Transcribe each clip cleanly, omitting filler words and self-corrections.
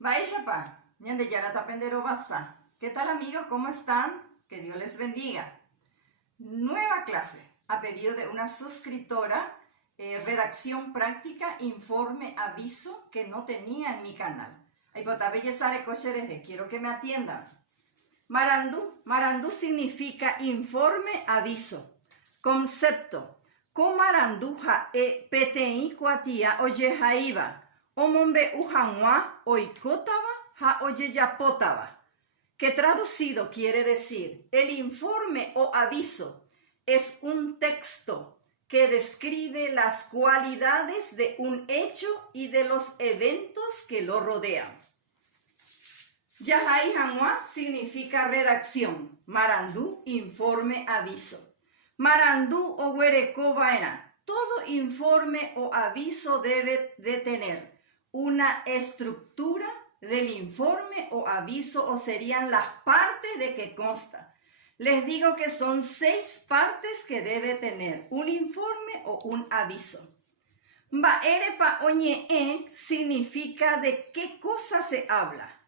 Vaishapa, ñande yara tapendero basa. ¿Qué tal amigos? ¿Cómo están? Que Dios les bendiga. Nueva clase a pedido de una suscriptora, redacción práctica, informe, aviso que no tenía en mi canal. Quiero que me atiendan. Marandú significa informe, aviso. Concepto. Komaranduja PTI kuatia oyehaiva. Omombe ujanwa oikotaba ha oyeyapotaba. Que traducido quiere decir, el informe o aviso es un texto que describe las cualidades de un hecho y de los eventos que lo rodean. Yahai Hanwa significa redacción. Marandú, informe, aviso. Marandú o Huereco Vaena. Todo informe o aviso debe de tener una estructura del informe o aviso, o serían las partes de que consta. Les digo que son 6 partes que debe tener un informe o un aviso. Baerepa oñe significa de qué cosa se habla.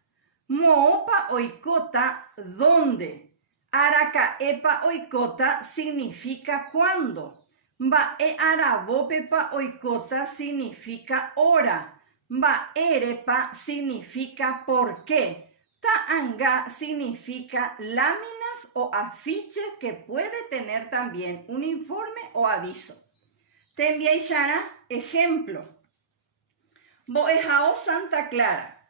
Moopa oikota, ¿dónde? Araka epa oikota significa cuándo. Bae arabopepa oikota significa hora. Baerepa significa por qué. Taanga significa láminas o afiches que puede tener también un informe o aviso. Tembiaishara, ejemplo. Boejao Santa Clara.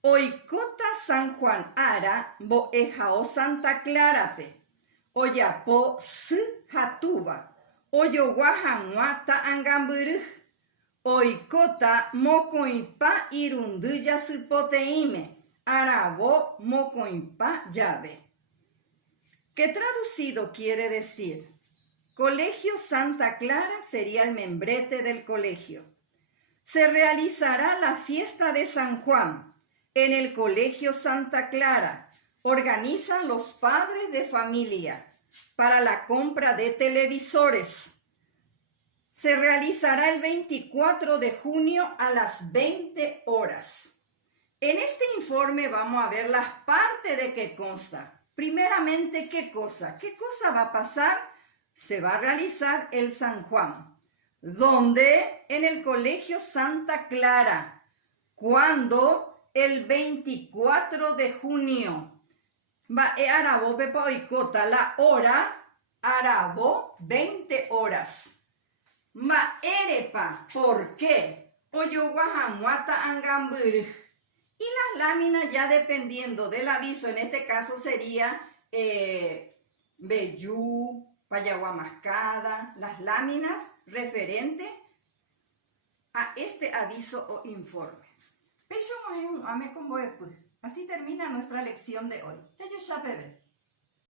Oikota San Juan Ara, boejao Santa Clara pe. Oyapo s hatuba. Oyoguajanwa ta angamburuj. Oikota mokoipa irunduya supoteime. Arabo mokoipa llave. ¿Qué traducido quiere decir? Colegio Santa Clara sería el membrete del colegio. Se realizará la fiesta de San Juan en el Colegio Santa Clara. Organizan los padres de familia para la compra de televisores. Se realizará el 24 de junio a las 20 horas. En este informe vamos a ver las partes de qué consta. Primeramente, ¿qué cosa? ¿Qué cosa va a pasar? Se va a realizar el San Juan. ¿Dónde? En el Colegio Santa Clara. ¿Cuándo? El 24 de junio. Va arabo pepa oikota, la hora, arabo, 20 horas. Ma erepa, ¿por qué? Oyoguajanwata angamburuj. Y las láminas, ya dependiendo del aviso, en este caso sería Beyú, Payaguamascada, las láminas referentes a este aviso o informe. Así termina nuestra lección de hoy. Ya yo ya bebé.